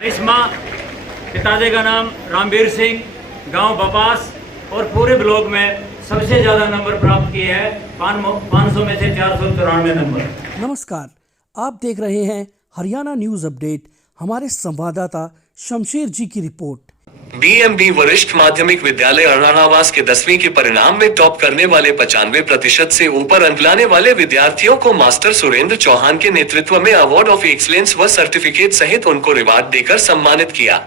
करिश्मा, पिताजी का नाम रामवीर सिंह, गांव बपास, और पूरे ब्लॉक में सबसे ज़्यादा नंबर प्राप्त किए हैं, 500 में से 494 नंबर। नमस्कार, आप देख रहे हैं हरियाणा न्यूज अपडेट। हमारे संवाददाता शमशेर जी की रिपोर्ट। बीएमबी वरिष्ठ माध्यमिक विद्यालय अरणावास के 10वीं के परिणाम में टॉप करने वाले 95% से ऊपर अंक लाने वाले विद्यार्थियों को मास्टर सुरेंद्र चौहान के नेतृत्व में अवार्ड ऑफ एक्सीलेंस व सर्टिफिकेट सहित उनको रिवार्ड देकर सम्मानित किया।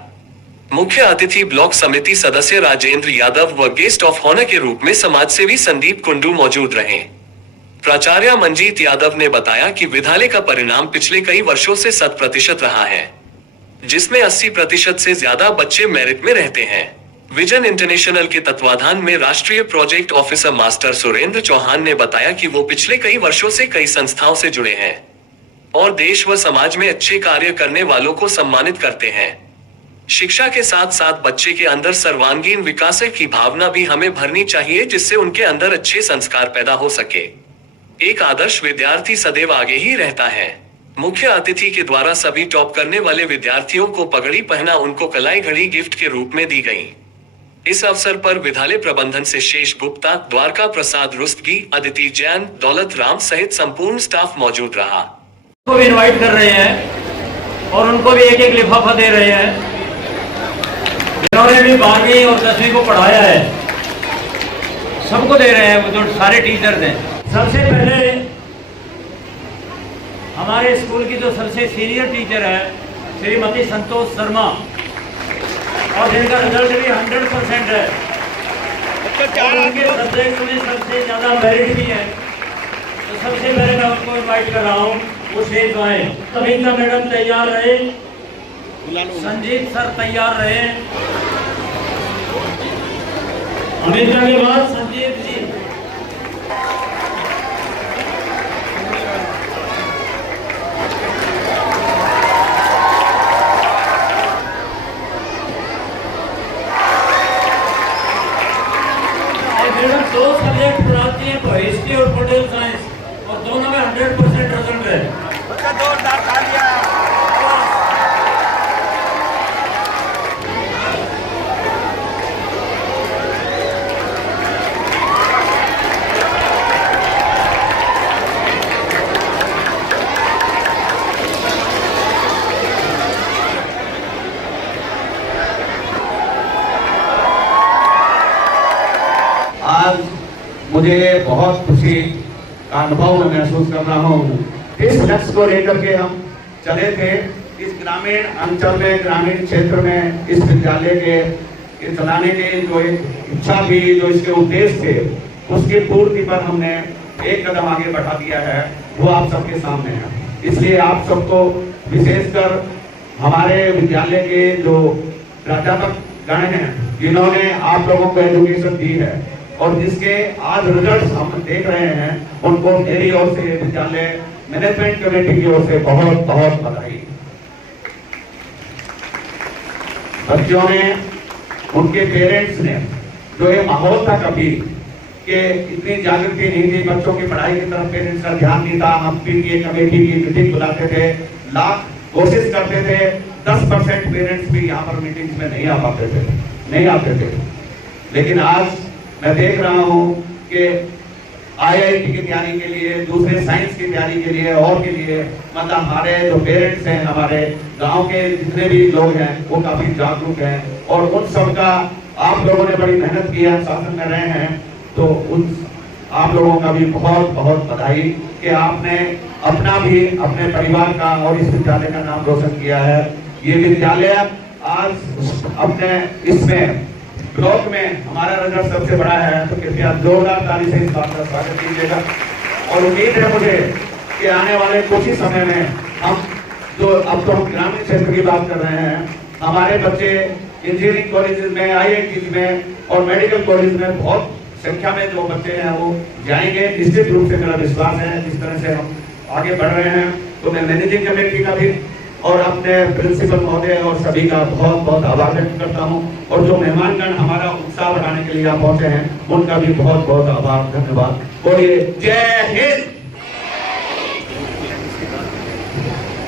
मुख्य अतिथि ब्लॉक समिति सदस्य राजेंद्र यादव व गेस्ट ऑफ ऑनर के रूप में समाजसेवी संदीप कुंडू मौजूद रहे। प्राचार्य मंजीत यादव ने बताया कि विद्यालय का परिणाम पिछले कई वर्षों से 100% रहा है, जिसमें 80% से ज्यादा बच्चे मेरिट में रहते हैं। विजन इंटरनेशनल के तत्वाधान में राष्ट्रीय project officer master Surendra Chauhan ने बताया कि वो पिछले कई वर्षों से कई संस्थाओं से जुड़े हैं और देश व समाज में अच्छे कार्य करने वालों को सम्मानित करते हैं। शिक्षा के साथ साथ बच्चे के अंदर सर्वांगीण विकास की भावना भी हमें भरनी चाहिए, जिससे उनके अंदर अच्छे संस्कार पैदा हो सके। एक आदर्श विद्यार्थी सदैव आगे ही रहता है। मुख्य अतिथि के द्वारा सभी टॉप करने वाले विद्यार्थियों को पगड़ी पहना उनको कलाई घड़ी गिफ्ट के रूप में दी गई। इस अवसर पर विद्यालय प्रबंधन से शेष गुप्ता, द्वारका प्रसाद रुस्तगी, अदिति जैन, दौलत राम सहित संपूर्ण स्टाफ मौजूद रहा। उनको भी इनवाइट कर रहे हैं और उनको भी एक एक लिफाफा दे रहे हैं, जिन्होंने भी 12वीं और 10वीं को पढ़ाया है, सबको दे रहे हैं, वो जो सारे टीचर्स हैं। सबसे पहले हमारे स्कूल की जो सबसे सीनियर टीचर है श्रीमती संतोष शर्मा, और जिनका रिजल्ट भी 100% है, और उनके सब्जेक्ट में सबसे ज़्यादा मेरिट भी है, तो सबसे पहले मैं उनको इनवाइट कर रहा हूँ, वो स्टेज पर आए। कविता मैडम तैयार रहे, संजीत सर तैयार रहे, अमिता के बाद संजीत जी। दो सब्जेक्ट पढ़ाती हैं, तो हिस्ट्री और पॉलिटिकल साइंस, और दोनों में 100% रिजल्ट है। आज मुझे बहुत खुशी का अनुभव महसूस कर रहा हूँ। इस लक्ष्य को लेकर के हम चले थे, इस ग्रामीण अंचल में, ग्रामीण क्षेत्र में इस विद्यालय के चलाने के जो एक इच्छा थी, जो इसके उद्देश्य थे, उसकी पूर्ति पर हमने एक कदम आगे बढ़ा दिया है, वो आप सबके सामने है। इसलिए आप सबको, विशेषकर हमारे विद्यालय के जो प्राध्यापक गण हैं, जिन्होंने आप लोगों को एजुकेशन दी है और जिसके आज रिजल्ट्स हम देख रहे हैं, उनको मेरी ओर से, विद्यालय मैनेजमेंट कमेटी की ओर से बहुत बहुत बधाई। बच्चों ने, उनके पेरेंट्स ने, जो ये माहौल था कभी कि इतनी जागृति नहीं थी, बच्चों की पढ़ाई की तरफ पेरेंट्स का ध्यान नहीं था। हम पीटीए कमेटी की मीटिंग बुलाते थे, लाख कोशिश करते थे, 10% पेरेंट्स भी यहाँ पर मीटिंग्स में नहीं आते थे। लेकिन आज मैं देख रहा हूँ कि आईआईटी की तैयारी के लिए, दूसरे साइंस की तैयारी के लिए और के लिए, मतलब हमारे जो पेरेंट्स हैं, हमारे गांव के जितने भी लोग हैं, वो काफी जागरूक हैं, और उन सबका आप लोगों ने बड़ी मेहनत की है, शासन में रहे हैं, तो उन आप लोगों का भी बहुत बहुत बधाई कि आपने अपना भी, अपने परिवार का और इस विद्यालय का नाम रोशन किया है। ये विद्यालय आज अपने इसमें ब्लॉक में हमारा रिजल्ट सबसे बड़ा है, तो कृपया जोरदार ताली से इस बात का स्वागत कीजिएगा। और उम्मीद है मुझे कि आने वाले कुछ ही समय में हम जो, अब तो हम ग्रामीण क्षेत्र की बात कर रहे हैं, हमारे बच्चे इंजीनियरिंग कॉलेज में, आईआईटी में और मेडिकल कॉलेज में बहुत संख्या में जो बच्चे हैं वो जाएंगे। निश्चित रूप से मेरा विश्वास है, जिस तरह से हम आगे बढ़ रहे हैं, तो मैं मैनेजिंग कमेटी का भी और अपने प्रिंसिपल महोदय और सभी का बहुत बहुत आभार व्यक्त करता हूं, और जो मेहमानगण हमारा उत्साह बढ़ाने के लिए यहाँ पहुंचे हैं, उनका भी बहुत बहुत आभार, धन्यवाद। बोलिए जय हिंद।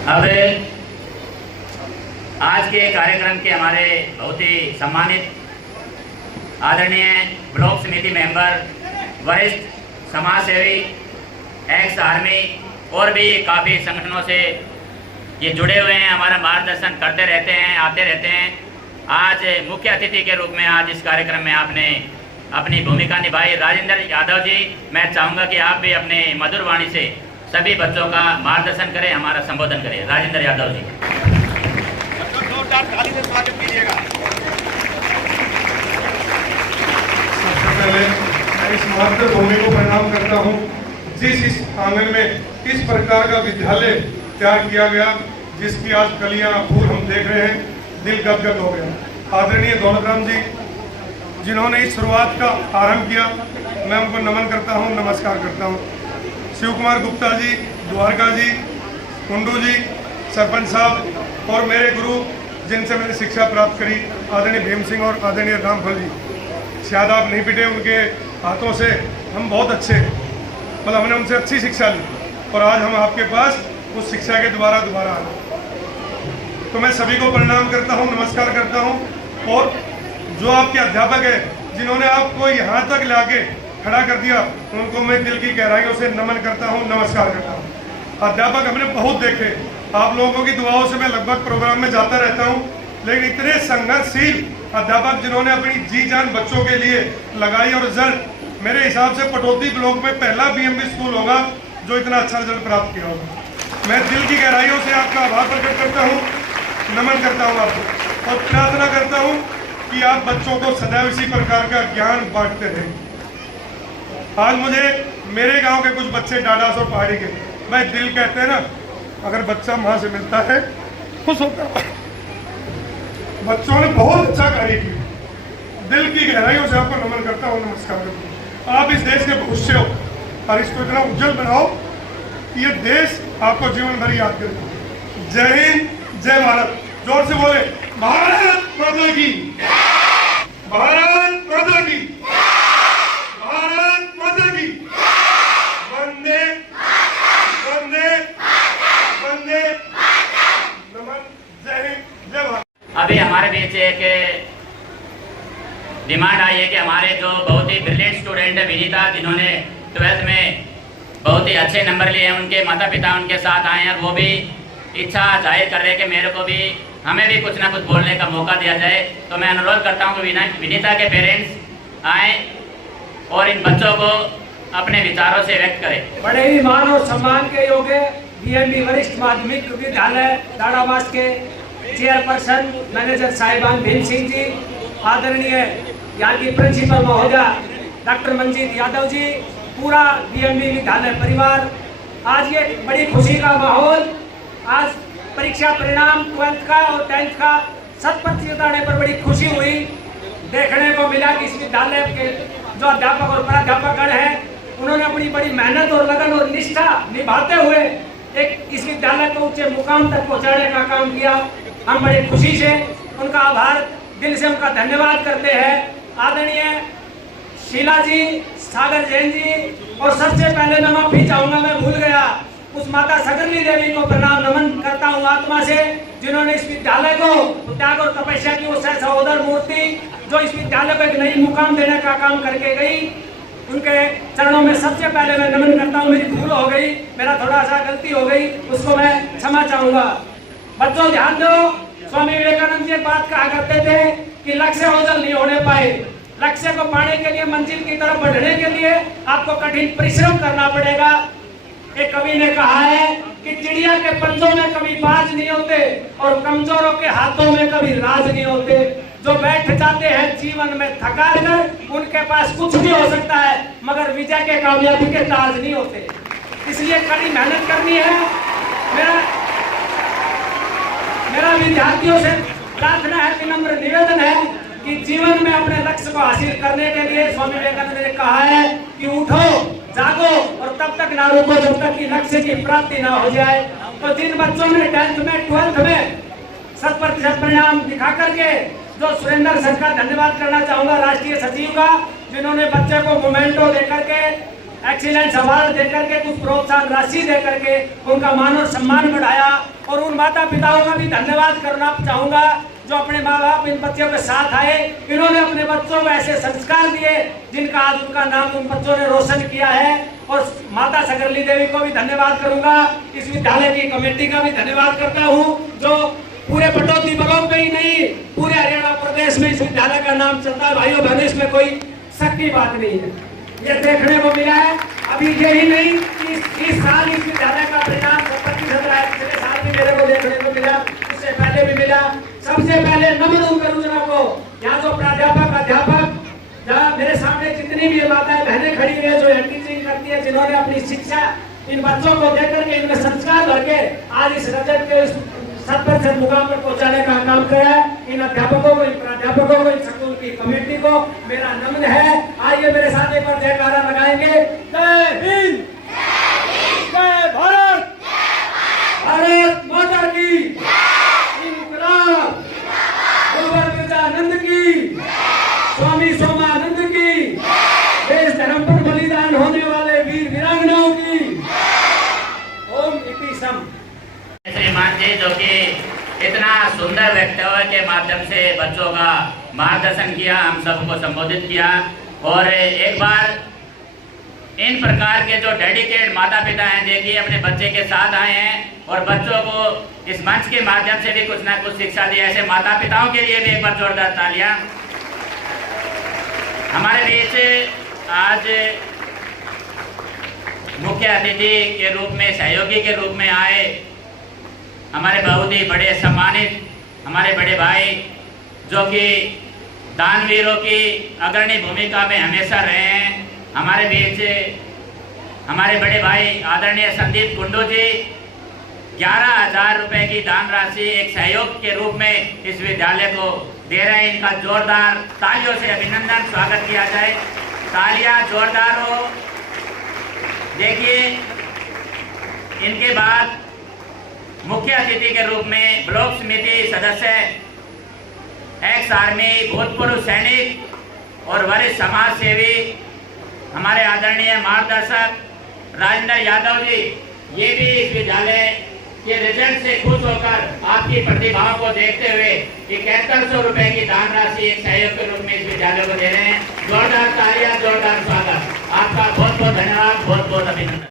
હવે आज के कार्यक्रम के हमारे बहुत ही सम्मानित आदरणीय ब्लॉक समिति मेंबर, वरिष्ठ समाजसेवी, एक्स आर्मी और भी काफ़ी संगठनों से ये जुड़े हुए हैं, हमारा मार्गदर्शन करते रहते हैं, आते रहते हैं। आज मुख्य अतिथि के रूप में आज इस कार्यक्रम में आपने अपनी भूमिका निभाई। राजेंद्र यादव जी, मैं चाहूँगा कि आप भी अपने मधुर वाणी से सभी बच्चों का मार्गदर्शन करें, हमारा संबोधन करें। राजेंद्र यादव जी, जोरदार ताली से स्वागत कीजिएगा। सबसे पहले मैं इस मातृभूमि को प्रणाम करता हूँ, जिस इस आंगन में इस प्रकार का विद्यालय तैयार किया गया, जिसकी आज कलियां फूल हम देख रहे हैं, दिल गदगद हो गया। आदरणीय दौलतराम जी, जिन्होंने इस शुरुआत का आरंभ किया, मैं उनको नमन करता हूँ, नमस्कार करता हूँ। शिव कुमार गुप्ता जी, द्वारका जी, कुंडू जी, सरपंच साहब और मेरे गुरु जिनसे मैंने शिक्षा प्राप्त करी, आदरणीय भीम सिंह और आदरणीय रामफल जी, शायद आप नहीं पिटे उनके हाथों से, हम बहुत अच्छे, मतलब हमने उनसे अच्छी शिक्षा ली और आज हम आपके पास उस शिक्षा के दोबारा आए। तो मैं सभी को प्रणाम करता हूँ, नमस्कार करता हूँ। और जो आपके अध्यापक है, जिन्होंने आपको यहाँ तक लाके खड़ा कर दिया, उनको मैं दिल की गहराइयों से नमन करता हूँ, नमस्कार करता हूँ। अध्यापक हमने बहुत देखे, आप लोगों की दुआओं से मैं लगभग प्रोग्राम में जाता रहता हूँ, लेकिन इतने संघर्षशील अध्यापक जिन्होंने अपनी जी जान बच्चों के लिए लगाई और रिजल्ट मेरे हिसाब से पटौदी ब्लॉक में पहला बीएमबी स्कूल होगा जो इतना अच्छा रिजल्ट प्राप्त किया होगा। मैं दिल की गहराइयों से आपका आभार प्रकट करता हूँ, नमन करता हूँ आपको और प्रार्थना करता हूँ कि आप बच्चों को सदैव इसी प्रकार का ज्ञान बांटते रहें। आज मुझे मेरे गांव के कुछ बच्चे डाडास और पहाड़ी के, मैं दिल कहते हैं ना, अगर बच्चा माँ से मिलता है खुश होता है। बच्चों ने बहुत अच्छा कार्य किया, दिल की गहराइयों से आपको नमन करता हूँ, नमस्कार करता हूँ। आप इस देश के भविष्य हो और इसको इतना उज्जवल बनाओ कि ये देश आपको जीवन भर याद करे। जय हिंद, जय भारत। जोर से बोले, भारत माता की, भारत माता की, भारत माता की, वंदे वंदे वंदे, नमन, जय हिंद, जय भारत। अभी हमारे बीच एक डिमांड आई है कि हमारे जो बहुत ही ब्रिलियंट स्टूडेंट है विनीता, जिन्होंने 12th में बहुत ही अच्छे नंबर लिए हैं, उनके माता पिता उनके साथ आए हैं और वो भी इच्छा जाहिर कर रहे हैं कि मेरे को भी, हमें भी कुछ ना कुछ बोलने का मौका दिया जाए। तो मैं अनुरोध करता हूं कि विनीता के पेरेंट्स आए और इन बच्चों को अपने विचारों से व्यक्त करें। बड़े ही मान और सम्मान के योग्य बीएमबी वरिष्ठ माध्यमिक विद्यालय दाड़ावास के चेयरपर्सन मैनेजर साहिबान भीम सिंह जी, आदरणीय यहाँ की प्रिंसिपल महोदया डॉक्टर मंजीत यादव जी, पूरा बीएमबी विद्यालय परिवार, आज ये बड़ी खुशी का माहौल, आज परीक्षा परिणाम 12th का और 10th का 100% आने पर बड़ी खुशी हुई। देखने को मिला कि इस विद्यालय के जो अध्यापक और प्राध्यापकगण हैं, उन्होंने अपनी बड़ी मेहनत और लगन और निष्ठा निभाते हुए एक इस विद्यालय को ऊंचे मुकाम तक पहुंचाने का काम किया। हम बड़ी खुशी से उनका आभार, दिल से उनका धन्यवाद करते हैं। आदरणीय शीला जी, सागर जैन जी और सबसे पहले मैं माफी चाहूंगा, मैं भूल गया, उस माता सगरली देवी को प्रणाम नमन करता हूँ आत्मा से, जिन्होंने इस विद्यालय को त्याग और तपस्या की उस सहोदर मूर्ति जो इस विद्यालय को एक नई मुकाम देने का काम करके गई, उनके चरणों में सबसे पहले मैं नमन करता हूँ। मेरी भूल हो गई, मेरा थोड़ा सा गलती हो गई, उसको मैं क्षमा चाहूंगा। बच्चों ध्यान दो, स्वामी विवेकानंद जी एक बात कहा करते थे कि लक्ष्य हासिल नहीं होने पाए, लक्ष्य को पाने के लिए, मंजिल की तरफ बढ़ने के लिए आपको कठिन परिश्रम करना पड़ेगा। एक कवि ने कहा है कि चिड़िया के पंजों में कभी बाज नहीं होते और कमजोरों के हाथों में कभी राज नहीं होते। जो बैठ जाते हैं जीवन में थका कर, उनके पास कुछ भी हो सकता है मगर विजय के कामयाबी के ताज नहीं होते। इसलिए कड़ी मेहनत करनी है। मेरा विद्यार्थियों से प्रार्थना है, विनम्र निवेदन है कि जीवन में अपने लक्ष्य को हासिल करने के लिए स्वामी विवेकानंद ने कहा है कि उठो, जागो और तब तक ना रुको जब तक कि लक्ष्य की प्राप्ति ना हो जाए। तो जिन बच्चों ने 10th में 12th में 100% परिणाम दिखा करके, जो सुरेंद्र सर का धन्यवाद करना चाहूंगा, राष्ट्रीय सचिव का, जिन्होंने बच्चे को मोमेंटो देकर के एक्सीलेंस अवार्ड देकर के कुछ प्रोत्साहन राशि देकर के उनका मान और सम्मान बढ़ाया। और उन माता पिताओं का भी धन्यवाद करना चाहूँगा जो अपने माँ बाप इन बच्चों के साथ आए। इन्होंने अपने बच्चों को ऐसे संस्कार दिए जिनका आज उनका नाम उन बच्चों ने रोशन किया है। और माता सकरली देवी को भी धन्यवाद करूंगा। इस विद्यालय की कमेटी का भी धन्यवाद करता हूँ जो पूरे पटौदी ब्लॉक में ही नहीं पूरे हरियाणा प्रदेश में इस विद्यालय का नाम चलता है। भाइयों बहनों, इसमें कोई शक की बात नहीं है। ये देखने को मिला है। अभी यही नहीं, इस साल इस विद्यालय का परिणाम 25 रहा है। पिछले साल भी मेरे को देखने को मिला, उससे पहले भी मिला। सबसे पहले नमन करूँ को यहाँ जो प्राध्यापक अध्यापक जहाँ मेरे सामने जितनी भी माताएं बहनें खड़ी है जो टीचिंग करती है, जिन्होंने अपनी शिक्षा इन बच्चों को देकर के इनमें संस्कार भर के आज इस रजत के 100% मुकाम पर पहुंचाने का काम किया है। इन अध्यापकों को, इन प्राध्यापकों को, इन स्कूल की कमेटी को मेरा नमन है। आइए मेरे साथ एक बार जयकारा लगाएंगे। जय हिंद, जय भारत, भारत माता की, इंकलाब, गोबर बिरजानंद की, स्वामी सोमानंद की, देश धर्म पर बलिदान होने वाले वीर वीरांगनाओं की। ओम इति सम। श्रीमान जी जो कि इतना सुंदर वक्तव्य के माध्यम से बच्चों का मार्गदर्शन किया, हम सबको संबोधित किया। और एक बार इन प्रकार के जो डेडिकेट माता पिता हैं, देखिए अपने बच्चे के साथ आए हैं और बच्चों को इस मंच के माध्यम से भी कुछ ना कुछ शिक्षा दी। ऐसे माता पिताओं के लिए भी एक बार जोरदार तालियां। हमारे बीच आज मुख्य अतिथि के रूप में, सहयोगी के रूप में आए हमारे बहुत ही बड़े सम्मानित हमारे बड़े भाई जो कि दानवीरों की अग्रणी भूमिका में हमेशा रहे हैं। हमारे बीच हमारे बड़े भाई आदरणीय संदीप कुंडू जी 11,000 रुपए की दान राशि एक सहयोग के रूप में इस विद्यालय को दे रहे हैं। इनका जोरदार तालियों से अभिनंदन, स्वागत किया जाए। तालियां जोरदार हो। देखिए इनके बाद मुख्य अतिथि के रूप में ब्लॉक समिति सदस्य, एक्स आर्मी, भूतपूर्व सैनिक और वरिष्ठ समाज सेवी हमारे आदरणीय मार्गदर्शक राजेंद्र यादव जी, ये भी इस विद्यालय के रिजल्ट से खुश होकर आपकी प्रतिभाओं को देखते हुए 7100 रुपए की दान राशि एक सहयोग के रूप में इस विद्यालय को दे रहे हैं। जोरदार तालियां, जोरदार स्वागत। आपका बहुत बहुत धन्यवाद, बहुत बहुत अभिनंदन।